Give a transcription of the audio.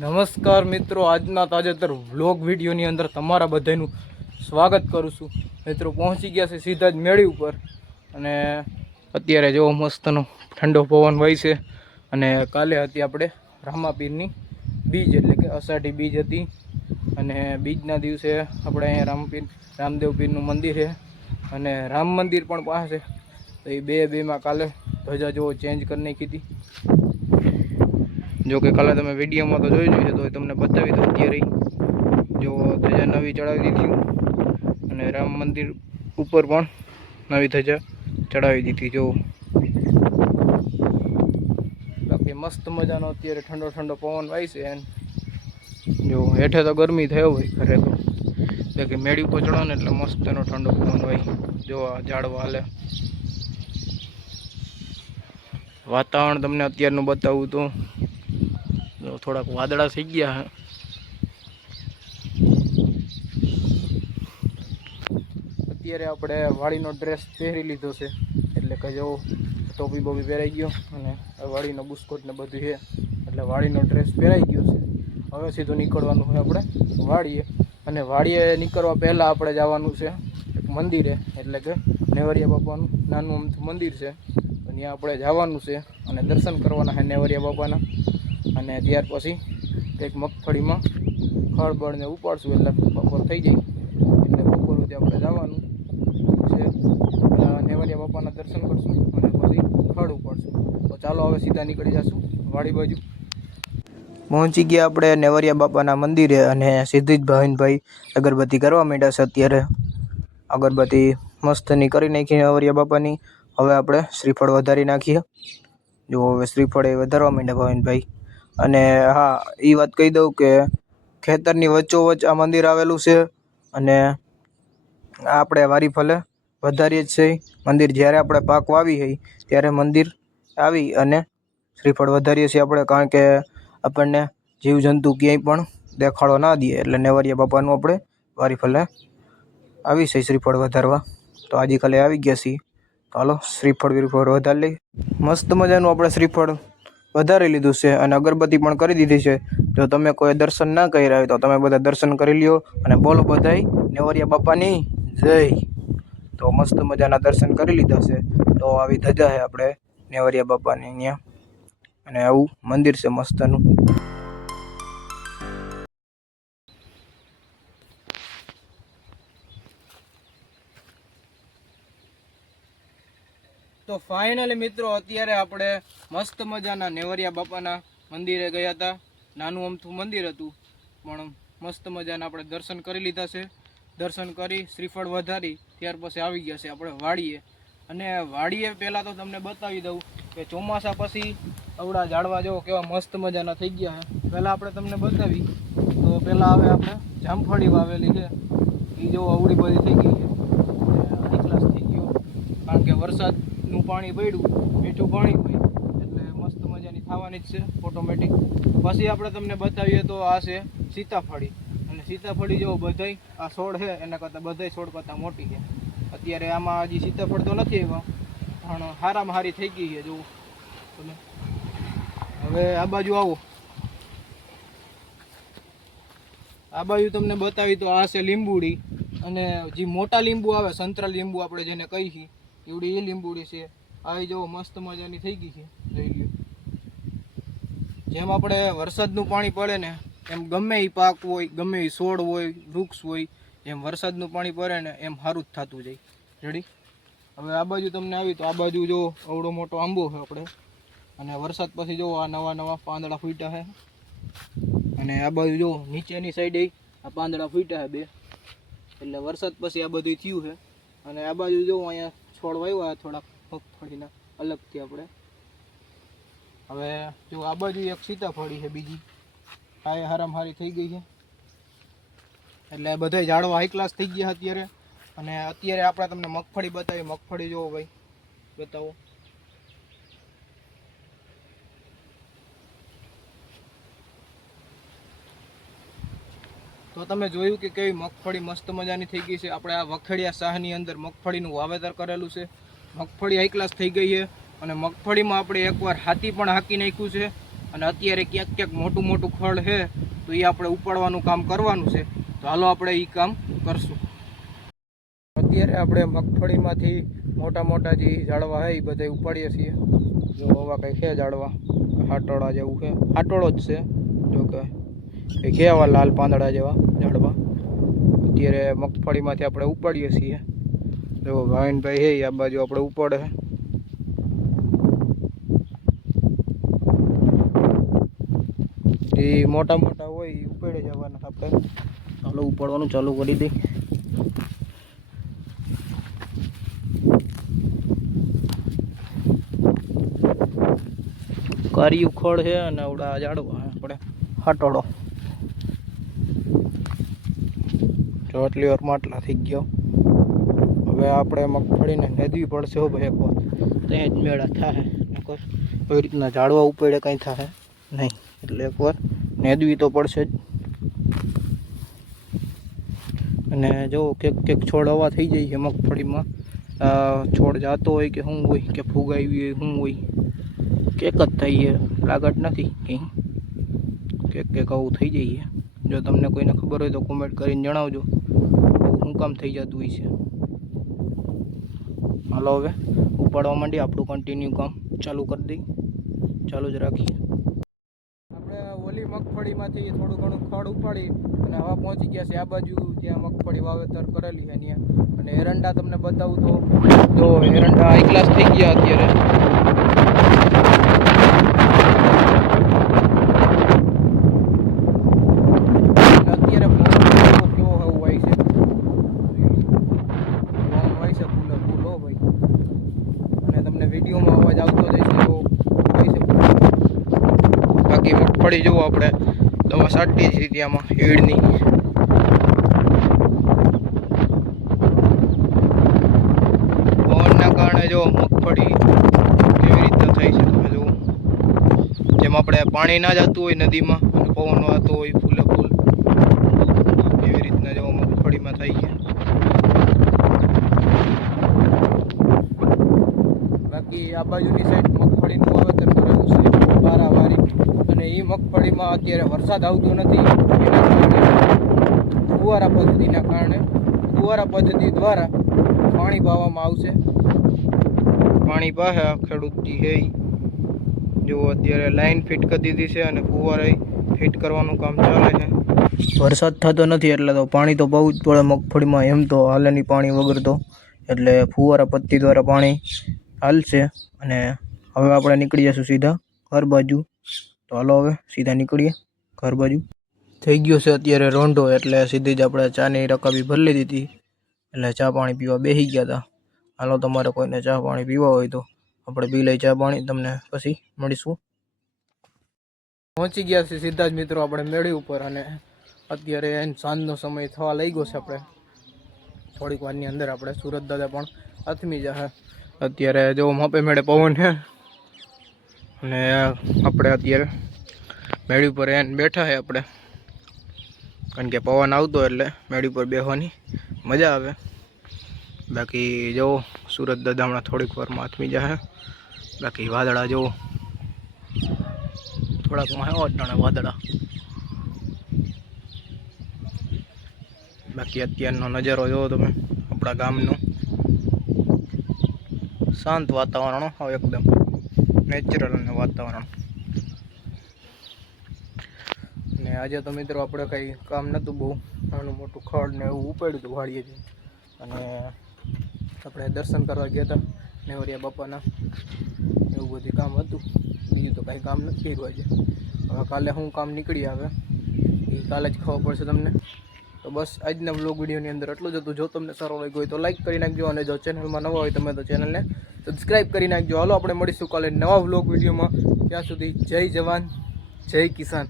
નમસ્કાર મિત્રો, આજના તાજેતર વ્લોગ વિડીયોની અંદર તમારા બધાનું સ્વાગત કરું છું। મિત્રો પહોંચી ગયા છે સીધા જ મેળી ઉપર અને અત્યારે જો મસ્તનો ઠંડો પવન વહી છે અને કાલે હતી આપણે રામાપીરની બીજ એટલે કે અષાઢી બીજ હતી અને બીજના દિવસે આપણે અહીંયા રામદેવ પીરનું મંદિર છે અને રામ મંદિર પણ પાસે તો એ બેમાં કાલે ધજા જો ચેન્જ કરી નાખી હતી। जो कि काले तमे विडियो में तो જોઈ છે તો તમને બતાવી દઉં। અત્યારે જો ધજા નવી ચડાવી દીધી અને રામ મંદિર ઉપર પણ નવી ધજા ચડાવી દીધી। જો બાકી મસ્ત મજાનો અત્યારે ઠંડો ઠંડો પવન વાય છે। જો હેઠે તો ગરમી થયો હોય ઘરે તો બાકી મેળી ઉપર ચડો ને એટલે મસ્તનો ઠંડો પવન વાય। જો આ ઝાડવા હાલે વાતાવરણ તમને અત્યારનું બતાવું તો થોડાક વાદળા થઈ ગયા હે। અત્યારે આપણે વાડીનો ડ્રેસ પહેરી લીધો છે એટલે કે જો ટોપી બોપી પહેરાઈ ગયો અને વાડીનો બુસ્કોટ ને બધું છે એટલે વાડીનો ડ્રેસ પહેરાઈ ગયો છે। હવે સીધું નીકળવાનું છે આપણે વાડીએ અને વાડીએ નીકળવા પહેલાં આપણે જવાનું છે એક મંદિરે એટલે કે નેવરિયા બાપાનું નાનું અમથું મંદિર છે તો ત્યાં આપણે જવાનું છે અને દર્શન કરવાના છે નેવરિયા બાપાના। અને ત્યાર પછી એક મગફળીમાં ખળ બળને ઉપાડશું એટલે બપોર થઈ જાય એટલે બપોર સુધી આપણે જવાનું છે નેવરિયા બાપાના દર્શન કરશું અને પછી ખળ ઉપાડશું। તો ચાલો હવે સીધા નીકળી જશું વાડી બાજુ। પહોંચી ગયા આપણે નેવરિયા બાપાના મંદિરે અને સીધી જ ભાવિનભાઈ અગરબત્તી કરવા માંડ્યા છે। અત્યારે અગરબત્તી મસ્તની કરી નાખી નેવરિયા બાપાની। હવે આપણે શ્રીફળ વધારી નાખીએ। જો હવે શ્રીફળ એ વધારવા માંડ્યા ભાવિનભાઈ। અને હા એ વાત કહી દઉં કે ખેતરની વચ્ચોવચ્ચ આ મંદિર આવેલું છે અને આપણે વારી ફલે વધારીએ જ છે મંદિર। જ્યારે આપણે પાક વાવી હોય ત્યારે મંદિર આવી અને શ્રીફળ વધારીએ છીએ આપણે, કારણ કે આપણને જીવજંતુ ક્યાંય પણ દેખાડો ના દે એટલે નેવરિયા બાપાનું આપણે વારી ફલે આવી છે શ્રીફળ વધારવા। તો આજે કાલે આવી ગયા છીએ તો હાલો શ્રીફળ વધારી લઈ। મસ્ત મજાનું આપણે શ્રીફળ વધારી લીધું છે અને અગરબત્તી પણ કરી દીધી છે। જો તમે કોઈ દર્શન ના કર્યા હોય તો તમે બધા દર્શન કરી લ્યો અને બોલો બધાય નેવરિયા બાપાની જય। તો મસ્ત મજાના દર્શન કરી લીધા છે। તો આવી ધજા છે આપણે નેવરિયા બાપાની અહીંયા અને આવું મંદિર છે મસ્તનું। તો ફાઇનલી મિત્રો અત્યારે આપણે મસ્ત મજાના નેવરિયા બાપાના મંદિરે ગયા હતા। નાનું અમથું મંદિર હતું પણ મસ્ત મજાના આપણે દર્શન કરી લીધા છે। દર્શન કરી શ્રીફળ વધારી ત્યાર પછી આવી ગયા છે આપણે વાડીએ। અને વાડીએ પહેલાં તો તમને બતાવી દઉં કે ચોમાસા પછી આવડા ઝાડવા જેવો કેવા મસ્ત મજાના થઈ ગયા છે। પહેલાં આપણે તમને બતાવી તો પહેલાં હવે આપણે જામફળી વાવેલી છે એ જો અવળી બધી થઈ ગઈ છે હાઈ ક્લાસ થઈ ગયો, કારણ કે વરસાદનું પાણી પડ્યું મીઠું પાણી હોય એટલે મસ્ત મજાની થવાની જ છે ઓટોમેટિક। પછી આપણે તમને બતાવીએ તો આ છે સીતાફળી અને સીતાફળી જેવો બધાય આ છોડ છે એના કરતાં બધાય છોડ કરતાં મોટી છે। અત્યારે આમાં હજી સીતાફળ તો નથી આવ્યા પણ હારામાં હારી થઈ ગઈ છે। જો તમે હવે આ બાજુ આવો, આ બાજુ તમને બતાવી તો આ છે લીંબુડી અને જે મોટા લીંબુ આવે સંતરા લીંબુ આપણે જેને કહી છીએ એવડી એ લીંબુડી છે। આ જો મસ્ત મજાની થઈ ગઈ છે જોઈ લ્યો। જેમ આપણે વરસાદનું પાણી પડે ને એમ ગમે એ પાક હોય ગમે એ છોડ હોય વૃક્ષ હોય જેમ વરસાદનું પાણી પડે ને એમ સારું જ થતું જાય રેડી। હવે આ બાજુ તમને આવી તો આ બાજુ જો અવડો મોટો આંબો છે આપણે અને વરસાદ પછી જો આ નવા નવા પાંદડા ફૂટ્યા છે અને આ બાજુ જો નીચેની સાઈડે આ પાંદડા ફૂટ્યા છે બે એટલે વરસાદ પછી આ બધું થયું છે। અને આ બાજુ જો અહીંયા છોડ વાવ્યા થોડાક મગફળીના અલગથી આપણે। હવે જો આ બાજુ એક સીતાફળી છે બીજી આ એ હારામ હારી થઈ ગઈ છે એટલે બધા ઝાડવા હાઈ ક્લાસ થઈ ગયા અત્યારે। અને અત્યારે આપણે તમને મગફળી બતાવી, મગફળી જોવો ભાઈ બતાવો। તો તમે જોયું કે કેવી મગફળી મસ્ત મજાની થઈ ગઈ છે। આપણે આ વખેડિયા શાહની અંદર મગફળીનું વાવેતર કરેલું છે। મગફળી હાઈ ક્લાસ થઈ ગઈ છે અને મગફળીમાં આપણે એકવાર હાથી પણ હાંકી નાખ્યું છે અને અત્યારે ક્યાંક ક્યાંક મોટું મોટું ખડ છે તો એ આપણે ઉપાડવાનું કામ કરવાનું છે. તો હાલો આપણે એ કામ કરશું. અત્યારે આપણે મગફળીમાંથી મોટા મોટા જે ઝાડવા છે એ બધા ઉપાડીએ છીએ. જો આવા કંઈ છે ઝાડવા, હાટોળા જેવું છે, હાટોળો જ છે જો કે એ છે આવા લાલ પાંદડા જેવા ઝાડવા. અત્યારે મગફળીમાંથી આપણે ઉપાડીએ છીએ. જો ભાવિનભાઈ છે આ બાજુ આપણે ઉપાડે. જે મોટા મોટા હોય એ ઉપાડી જવાના આપણે. ચાલો ઉપાડવાનું ચાલુ કરી દઈ. કારિયું ખડ છે અને આવડા ઝાડવા આપણે હાટોળો. જો આટલી વાર માટલા થઈ ગયો. હવે આપણે મગફળીને નેદવી પડશે હો ભાઈ એકવાર, ત્યાં જ મેળા થાય. નકર એવી રીતના ઝાડવા ઉપાડે કંઈ થાય નહીં. એટલે એકવાર નેદવી તો પડશે જ. અને જો કેક છોડ હવા થઈ જાય છે મગફળીમાં. છોડ જાતો હોય કે શું હોય કે ફૂગાવી હોય શું હોય, કેક જ થઈ છે, લાગત નથી કંઈ. કેક આવું થઈ જાય. જો તમને કોઈને ખબર હોય તો કોમેન્ટ કરીને જણાવજો શું કામ થઈ જતું હોય છે. હાલો હવે ઉપાડવા માંડી, આપણું કન્ટિન્યુ કામ ચાલુ કરી દઈ. ચાલુ જ રાખીએ. આપણે ઓલી મગફળીમાંથી થોડું ઘણું ખડ ઉપાડી અને હવા પહોંચી ગયા છે આ બાજુ જ્યાં મગફળી વાવેતર કરેલી છે ત્યાં. અને એરંડા તમને બતાવું તો એરંડા હાઈ ક્લાસ થઈ ગયા અત્યારે. વિડીયોમાં અવાજ આવતો જશે તો કહી શકું. બાકી મગફળી જુઓ આપણે દવા છાંટી છે ત્યાંમાં ઈડની. પવનના કારણે જો મગફળી કેવી રીતના થાય છે તમે જુઓ. જેમ આપણે પાણી ના જતું હોય નદીમાં અને પવન વાતો હોય ફૂલે ફૂલ, એવી રીતના જો મગફળીમાં થાય છે. બાકી આ બાજુની સાઈડ મગફળીનું વાવેતર કરેલું છે પારાવારી. અને એ મગફળીમાં અત્યારે વરસાદ આવતો નથી, એના કારણે ફુવારા પદ્ધતિના કારણે ફુવારા પદ્ધતિ દ્વારા પાણી પાવામાં આવશે. પાણી પાસે ખેડૂતજી છે જો અત્યારે લાઈન ફિટ કરી દીધી છે અને ફુવારા ફિટ કરવાનું કામ ચાલે છે. વરસાદ થતો નથી એટલે તો પાણી તો બહુ જ પડે મગફળીમાં. એમ તો હાલે નહીં પાણી વગર તો, એટલે ફુવારા પદ્ધતિ દ્વારા પાણી હાલશે. અને હવે આપણે નીકળી જઈશું સીધા ઘર બાજુ. તો હાલો હવે સીધા નીકળીએ ઘર બાજુ. થઈ ગયો છે અત્યારે રોંઢો, એટલે સીધી જ આપણે ચાની રકાબી ભરી લીધી હતી. એટલે ચા પાણી પીવા બેસી ગયા હતા. હાલો તમારે કોઈને ચા પાણી પીવા હોય તો આપણે પી લઈ ચા પાણી, તમને પછી મળીશું. પહોંચી ગયા છે સીધા જ મિત્રો આપણે મેળી ઉપર. અને અત્યારે સાંજનો સમય થવા લઈ ગયો છે. આપણે થોડીક વારની અંદર આપણે સુરત દાદા પણ અથમી જશે. અત્યારે જો માપે મેળે પવન છે અને આપણે અત્યારે મેળી ઉપર એને બેઠા છે આપણે, કારણ કે પવન આવતો એટલે મેળી ઉપર બેસવાની મજા આવે. બાકી જો સુરત દાદા હમણાં થોડીક વારમાં આથમી જશે. બાકી વાદળા જો થોડાકમાં એવા અટાણે વાદળા. બાકી અત્યારનો નજારો જોવો તમે આપણા ગામનો. શાંત વાતાવરણ, હવે એકદમ નેચરલ અને વાતાવરણ. ને આજે તો મિત્રો આપણે કંઈ કામ નહોતું બહુ, નાનું મોટું ખડ ને એવું ઉપાડ્યું હતું વાડીએ જ. અને આપણે દર્શન કરવા ગયા હતા નેવરિયા બાપાના, એવું બધું કામ હતું. બીજું તો કાંઈ કામ નથી કર્યું આજે. હવે કાલે શું કામ નીકળી આવે એ કાલે જ ખબર પડશે તમને. તો બસ આજના વ્લોગ વિડીયોની અંદર એટલું જ હતું. જો તમને સારો લાગ્યો હોય તો લાઈક કરી નાખજો, અને જો ચેનલમાં નવા હોય તમે તો ચેનલને સબસ્ક્રાઈબ કરી નાખજો. હાલો આપણે મળીશું કાલે નવા વ્લોગ વિડીયોમાં. ત્યાં સુધી જય જવાન જય કિસાન.